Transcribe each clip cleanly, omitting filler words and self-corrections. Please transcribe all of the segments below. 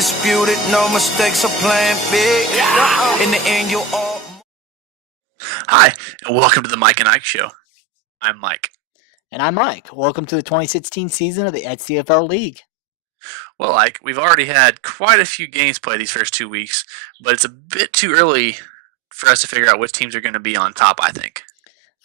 undisputed, no mistakes are playing big. In the end, you'll all. Hi, and welcome to the Mike and Ike Show. I'm Mike. And I'm Mike. Welcome to the 2016 season of the XCFL League. Well, Ike, we've already had quite a few games played these first 2 weeks, but it's a bit too early for us to figure out which teams are going to be on top, I think.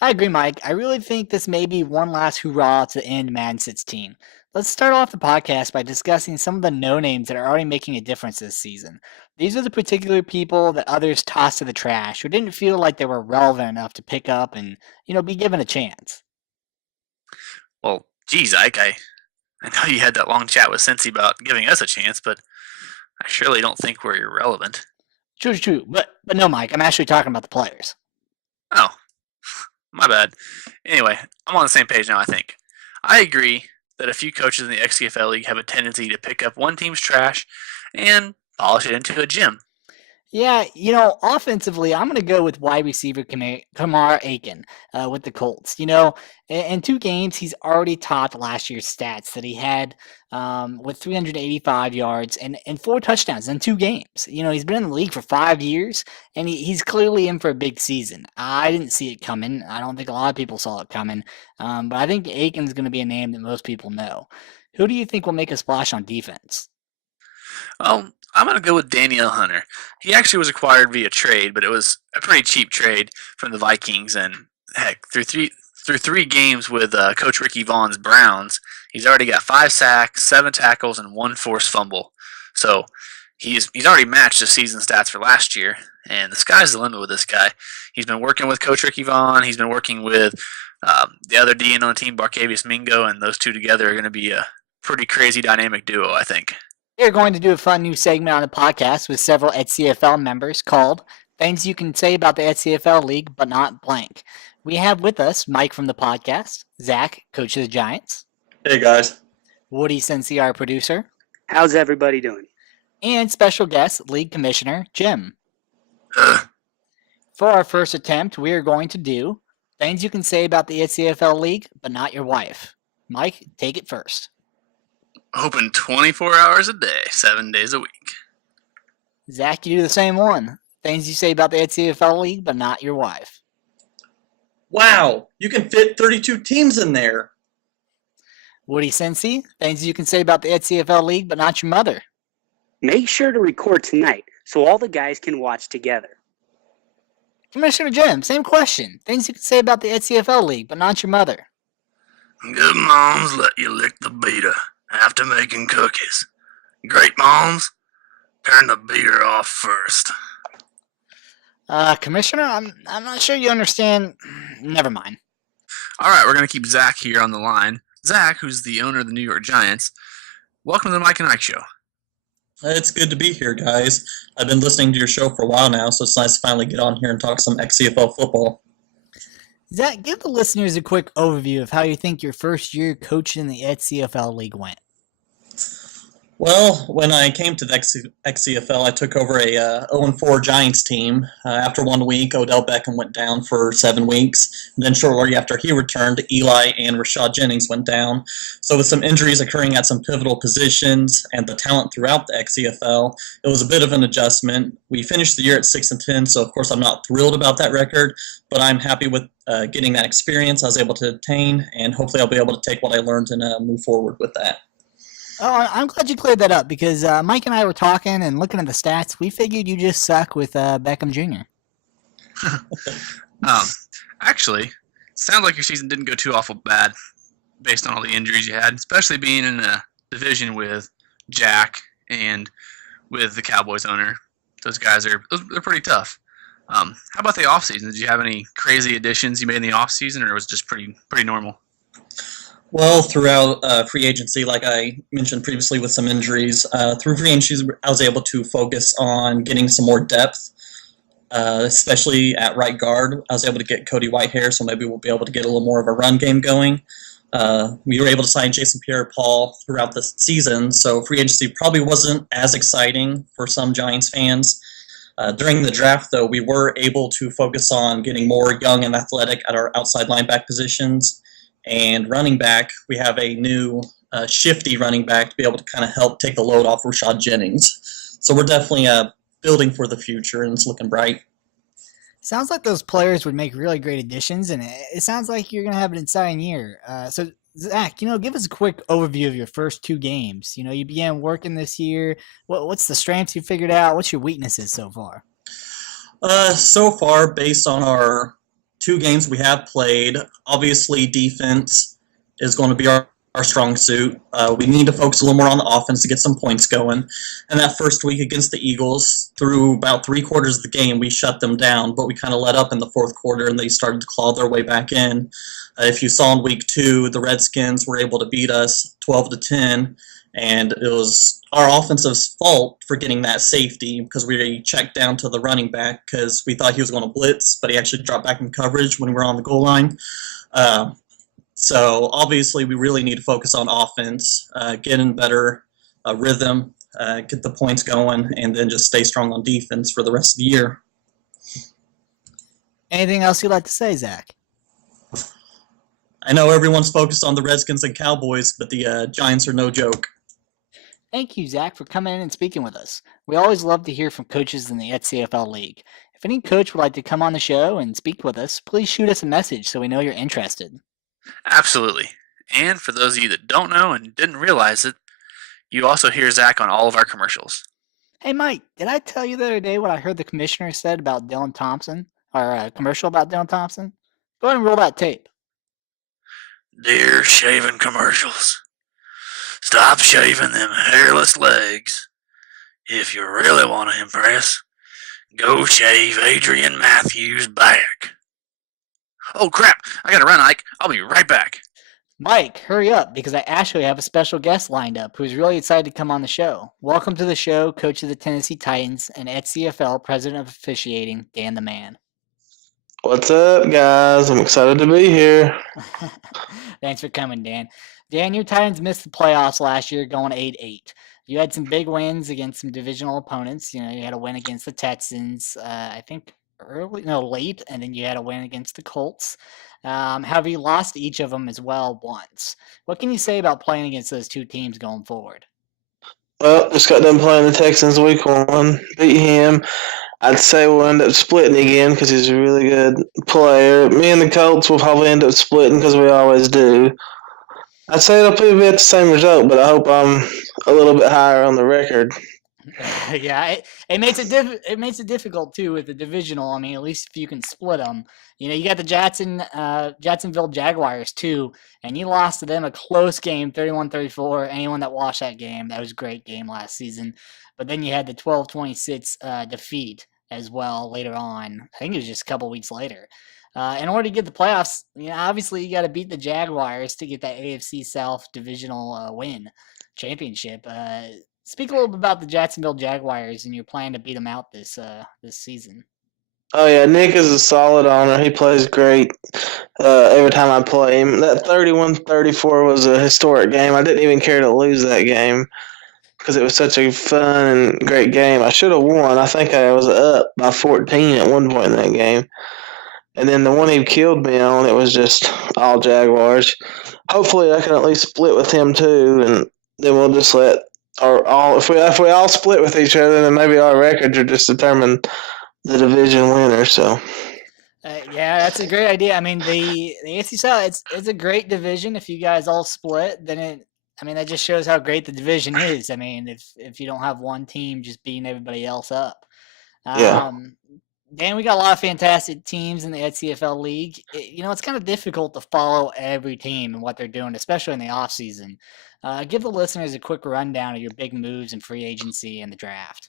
I agree, Mike. I really think this may be one last hurrah to end Madden 16. Let's start off the podcast by discussing some of the no-names that are already making a difference this season. These are the particular people that others tossed to the trash who didn't feel like they were relevant enough to pick up and, be given a chance. Well, geez, Ike, I know you had that long chat with Cincy about giving us a chance, but I surely don't think we're irrelevant. True. But no, Mike, I'm actually talking about the players. Oh, my bad. Anyway, I'm on the same page now, I think. I agree that a few coaches in the XCFL League have a tendency to pick up one team's trash and polish it into a gem. Yeah, offensively, I'm going to go with wide receiver Kamar Aiken with the Colts. In 2 games, he's already topped last year's stats that he had with 385 yards and 4 touchdowns in 2 games. He's been in the league for 5 years, and he's clearly in for a big season. I didn't see it coming. I don't think a lot of people saw it coming, but I think Aiken's going to be a name that most people know. Who do you think will make a splash on defense? Well, I'm going to go with Danielle Hunter. He actually was acquired via trade, but it was a pretty cheap trade from the Vikings. And heck, through three games with Coach Ricky Vaughn's Browns, he's already got 5 sacks, 7 tackles, and 1 forced fumble. So he's already matched the season stats for last year. And the sky's the limit with this guy. He's been working with Coach Ricky Vaughn. He's been working with the other DN on the team, Barcavius Mingo, and those two together are going to be a pretty crazy dynamic duo, I think. We're going to do a fun new segment on the podcast with several XCFL members called Things You Can Say About the XCFL League But Not Blank. We have with us Mike from the podcast, Zach, coach of the Giants. Hey, guys. Woody Cincy, our producer. How's everybody doing? And special guest, League Commissioner, Jim. For our first attempt, we are going to do Things You Can Say About the XCFL League But Not Your Wife. Mike, take it first. Open 24 hours a day, 7 days a week. Zach, you do the same one. Things you say about the XCFL League, but not your wife. Wow, you can fit 32 teams in there. Woody Cincy, things you can say about the XCFL League, but not your mother. Make sure to record tonight so all the guys can watch together. Commissioner Jim, same question. Things you can say about the XCFL League, but not your mother. Good moms let you lick the beater after making cookies. Great moms, turn the beater off first. Commissioner, I'm not sure you understand. Never mind. All right, we're going to keep Zach here on the line. Zach, who's the owner of the New York Giants, welcome to the Mike and Ike Show. It's good to be here, guys. I've been listening to your show for a while now, so it's nice to finally get on here and talk some XCFL football. Zach, give the listeners a quick overview of how you think your first year coaching in the XCFL League went. Well, when I came to the XCFL, I took over a 0-4 Giants team. After 1 week, Odell Beckham went down for 7 weeks. And then shortly after he returned, Eli and Rashad Jennings went down. So with some injuries occurring at some pivotal positions and the talent throughout the XCFL, it was a bit of an adjustment. We finished the year at 6-10, so of course I'm not thrilled about that record, but I'm happy with getting that experience I was able to obtain, and hopefully I'll be able to take what I learned and move forward with that. Oh, I'm glad you cleared that up because Mike and I were talking and looking at the stats. We figured you just suck with Beckham Jr. Actually, sounds like your season didn't go too awful bad based on all the injuries you had, especially being in a division with Jack and with the Cowboys owner. Those guys they're pretty tough. How about the offseason? Did you have any crazy additions you made in the offseason, or was it just pretty normal? Well, throughout free agency, like I mentioned previously with some injuries, through free agency, I was able to focus on getting some more depth, especially at right guard. I was able to get Cody Whitehair, so maybe we'll be able to get a little more of a run game going. We were able to sign Jason Pierre-Paul throughout the season, so free agency probably wasn't as exciting for some Giants fans. During the draft, though, we were able to focus on getting more young and athletic at our outside linebacker positions. And running back, we have a new shifty running back to be able to kind of help take the load off Rashad Jennings. So we're definitely building for the future, and it's looking bright. Sounds like those players would make really great additions, and it sounds like you're going to have an exciting year. So, Zach, give us a quick overview of your first 2 games. You began working this year. What's the strengths you figured out? What's your weaknesses so far? So far, based on our 2 games we have played, obviously defense is going to be our strong suit. We need to focus a little more on the offense to get some points going. And that first week against the Eagles, through about 3 quarters of the game, we shut them down, but we kind of let up in the 4th quarter, and they started to claw their way back in. If you saw in week 2, the Redskins were able to beat us 12-10, and it was our offensive's fault for getting that safety because we checked down to the running back because we thought he was going to blitz, but he actually dropped back in coverage when we were on the goal line. So obviously we really need to focus on offense, get in better rhythm, get the points going, and then just stay strong on defense for the rest of the year. Anything else you'd like to say, Zach? I know everyone's focused on the Redskins and Cowboys, but the Giants are no joke. Thank you, Zach, for coming in and speaking with us. We always love to hear from coaches in the XCFL League. If any coach would like to come on the show and speak with us, please shoot us a message so we know you're interested. Absolutely. And for those of you that don't know and didn't realize it, you also hear Zach on all of our commercials. Hey, Mike, did I tell you the other day what I heard the commissioner said about Dylan Thompson? Or a commercial about Dylan Thompson? Go ahead and roll that tape. Dear shaving commercials, stop shaving them hairless legs. If you really want to impress, go shave Adrian Matthews' back. Oh crap, I gotta run, Ike. I'll be right back. Mike, hurry up, because I actually have a special guest lined up who's really excited to come on the show. Welcome to the show, coach of the Tennessee Titans and XCFL president of officiating, Dan the Man. What's up, guys? I'm excited to be here. Thanks for coming, Dan. Dan, your Titans missed the playoffs last year going 8-8. You had some big wins against some divisional opponents. You had a win against the Texans, I think late, and then you had a win against the Colts. However, you lost each of them as well once. What can you say about playing against those 2 teams going forward? Well, just got done playing the Texans week 1. Beat him. I'd say we'll end up splitting again because he's a really good player. Me and the Colts will probably end up splitting because we always do. I'd say it'll probably be at the same result, but I hope I'm a little bit higher on the record. Yeah, it makes it difficult too with the divisional. I mean, at least if you can split them. You got the Jacksonville Jaguars too, and you lost to them a close game, 31-34. Anyone that watched that game, that was a great game last season. But then you had the 12-26 defeat as well later on. I think it was just a couple weeks later. In order to get the playoffs, obviously you got to beat the Jaguars to get that AFC South divisional championship. Speak a little bit about the Jacksonville Jaguars and your plan to beat them out this season. Oh, yeah, Nick is a solid owner. He plays great every time I play him. That 31-34 was a historic game. I didn't even care to lose that game because it was such a fun and great game. I should have won. I think I was up by 14 at one point in that game. And then the one he killed me on, it was just all Jaguars. Hopefully I can at least split with him too, and then we'll just let if we all split with each other, then maybe our records are just determine the division winner. So, yeah, that's a great idea. I mean, the AFC South, it's a great division. If you guys all split, then that just shows how great the division is. I mean, if you don't have one team just beating everybody else up. Yeah. Dan, we got a lot of fantastic teams in the XCFL League. It's kind of difficult to follow every team and what they're doing, especially in the offseason. Give the listeners a quick rundown of your big moves in free agency and the draft.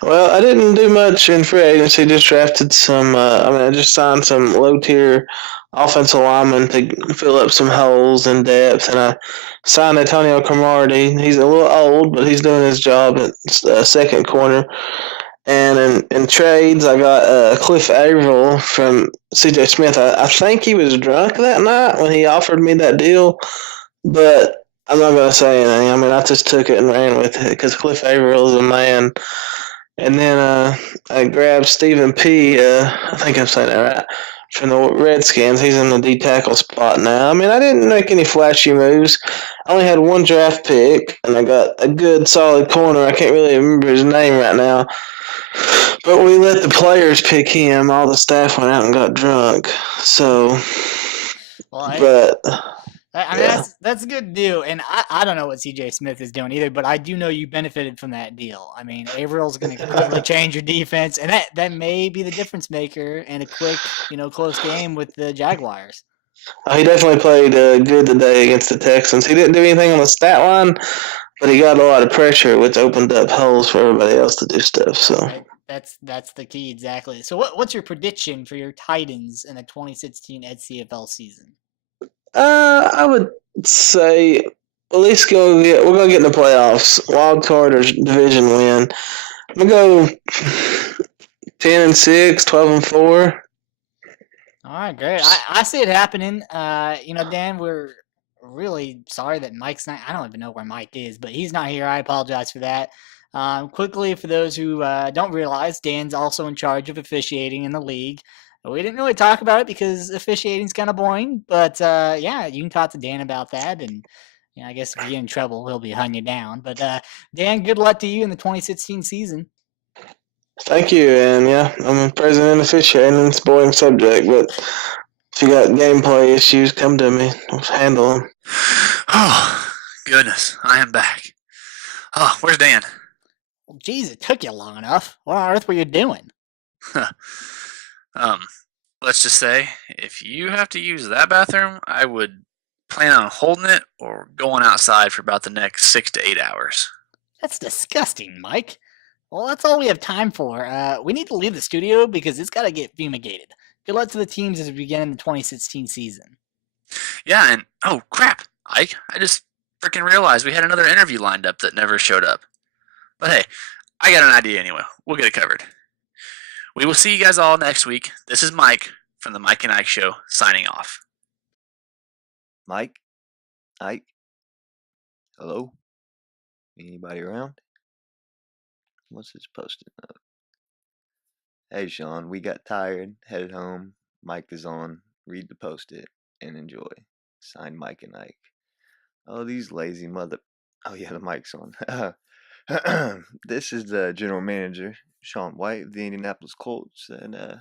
Well, I didn't do much in free agency. Just drafted some. I just signed some low-tier offensive linemen to fill up some holes in depth, and I signed Antonio Cromartie. He's a little old, but he's doing his job at second corner. And in trades, I got Cliff Averill from C.J. Smith. I think he was drunk that night when he offered me that deal, but I'm not going to say anything. I just took it and ran with it because Cliff Averill is a man. And then I grabbed Stephen P. I think I'm saying that right. from the Redskins. He's in the D tackle spot now. I mean, I didn't make any flashy moves. I only had one draft pick, and I got a good, solid corner. I can't really remember his name right now. But we let the players pick him. All the staff went out and got drunk. So, Well, hey, but I mean, yeah. that's a good deal, and I don't know what CJ Smith is doing either, but I do know you benefited from that deal. I mean, Avril's going to completely change your defense, and that may be the difference maker in a quick, close game with the Jaguars. He definitely played good today against the Texans. He didn't do anything on the stat line, but he got a lot of pressure, which opened up holes for everybody else to do stuff. So That's the key, exactly. So what's your prediction for your Titans in the 2016 XCFL season? I would say at least we're gonna get in the playoffs, wild card or division win. I'm gonna go 10-6, 12-4. All right, great. I see it happening. Dan, we're really sorry that Mike's not. I don't even know where Mike is, but he's not here. I apologize for that. Quickly, for those who don't realize, Dan's also in charge of officiating in the league. We didn't really talk about it because officiating's kind of boring, but yeah, you can talk to Dan about that. And I guess if you get in trouble, he'll be hunting you down. But Dan, good luck to you in the 2016 season. Thank you, and yeah, I'm president officiating. It's a boring subject, but if you got gameplay issues, come to me. I'll handle them. Oh, goodness, I am back. Oh, where's Dan? Well, geez, it took you long enough. What on earth were you doing? Let's just say, if you have to use that bathroom, I would plan on holding it or going outside for about the next 6 to 8 hours. That's disgusting, Mike. Well, that's all we have time for. We need to leave the studio because it's got to get fumigated. Good luck to the teams as we begin in the 2016 season. Yeah, and oh crap, Ike, I just freaking realized we had another interview lined up that never showed up. But hey, I got an idea anyway. We'll get it covered. We will see you guys all next week. This is Mike from the Mike and Ike Show, signing off. Mike? Ike? Hello? Anybody around? What's this posted note? Hey Sean, we got tired, headed home. Mike is on. Read the post-it and enjoy. Signed Mike and Ike. Oh, these lazy mother... Oh yeah, the mic's on. This is the general manager, Sean White of the Indianapolis Colts, and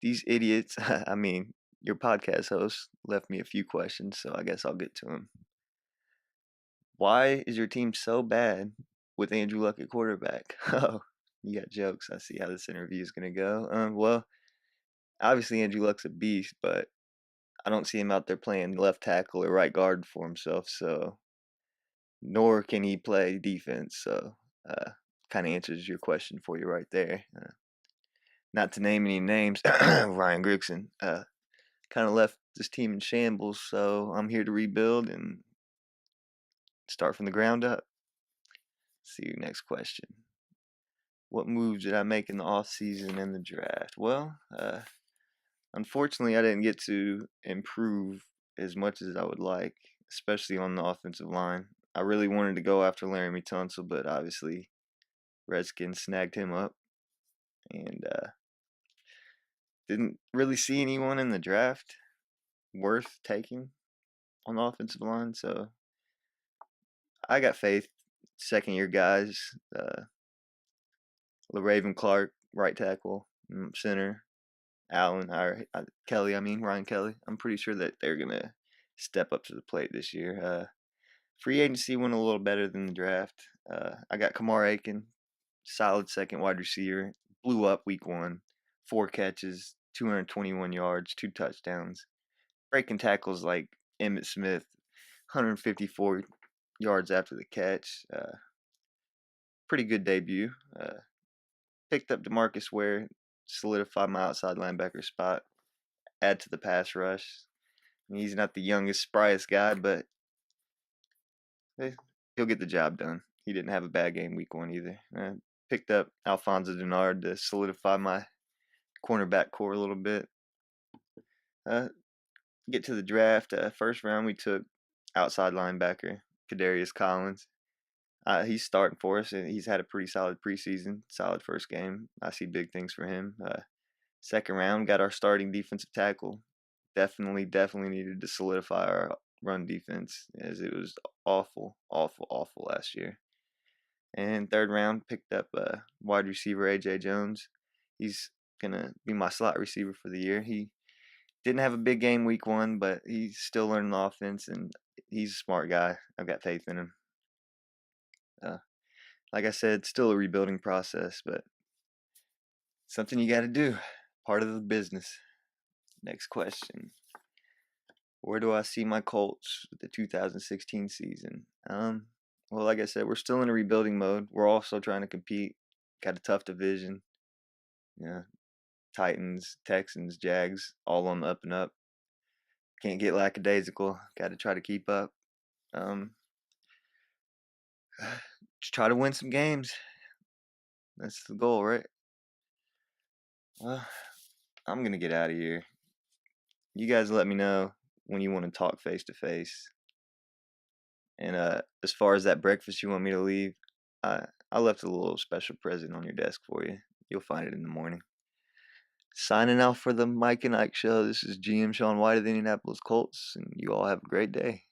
these idiots, I mean, your podcast host left me a few questions, so I guess I'll get to them. Why is your team so bad with Andrew Luck at quarterback? Oh, you got jokes. I see how this interview is going to go. Well, obviously Andrew Luck's a beast, but I don't see him out there playing left tackle or right guard for himself, so nor can he play defense, so kind of answers your question for you right there. Not to name any names, Ryan Grigson kind of left this team in shambles, so I'm here to rebuild and start from the ground up. See you next question. What moves did I make in the offseason and the draft? Well, unfortunately, I didn't get to improve as much as I would like, especially on the offensive line. I really wanted to go after Laramie Tunsil, but obviously Redskins snagged him up, and didn't really see anyone in the draft worth taking on the offensive line, so I got faith. Second-year guys, LaRaven Clark, right tackle, center, Ryan Kelly. I'm pretty sure that they're going to step up to the plate this year. Free agency went a little better than the draft. I got Kamar Aiken, solid second wide receiver, blew up week 1, 4 catches, 221 yards, 2 touchdowns, breaking tackles like Emmitt Smith, 154 yards after the catch. Pretty good debut. Picked up DeMarcus Ware, solidified my outside linebacker spot, add to the pass rush. I mean, he's not the youngest, spryest guy, but he'll get the job done. He didn't have a bad game week 1 either. Picked up Alfonso Denard to solidify my cornerback core a little bit. Get to the draft. First round, we took outside linebacker Kadarius Collins. He's starting for us, and he's had a pretty solid preseason, solid first game. I see big things for him. Second round, got our starting defensive tackle. Definitely needed to solidify our run defense, as it was awful last year. And third round, picked up wide receiver A.J. Jones. He's going to be my slot receiver for the year. He didn't have a big game week 1, but he's still learning the offense, and he's a smart guy. I've got faith in him. Like I said, still a rebuilding process, but something you got to do. Part of the business. Next question. Where do I see my Colts with the 2016 season? Well, like I said, we're still in a rebuilding mode. We're also trying to compete. Got a tough division. Yeah, Titans, Texans, Jags, all on the up and up. Can't get lackadaisical. Got to try to keep up. Just try to win some games. That's the goal, right? Well, I'm gonna get out of here. You guys let me know when you want to talk face to face. And as far as that breakfast you want me to leave, I left a little special present on your desk for you. You'll find it in the morning. Signing out for the Mike and Ike Show. This is GM Sean White of the Indianapolis Colts, and you all have a great day.